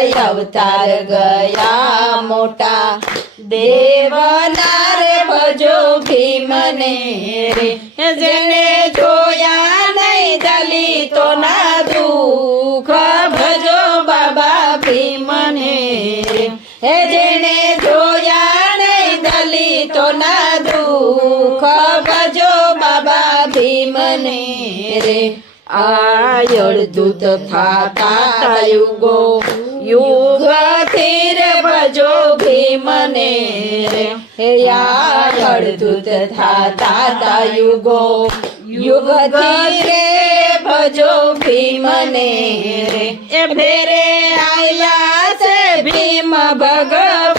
अवतार गया मोटा देवना रे भजो भीमने रे जेने जोया नहीं दलितो ना दुख भजो बाबा भीमने रे हे जेने जोया नहीं दलितो ना दुख भजो बाबा भीमने रे आयळदूत थाता युगो युग थीर भजो भीमने रे हे आयळदूत थाता युगो युग थीरे भजो भीमने रे ए फेरे आया से भीम भगवान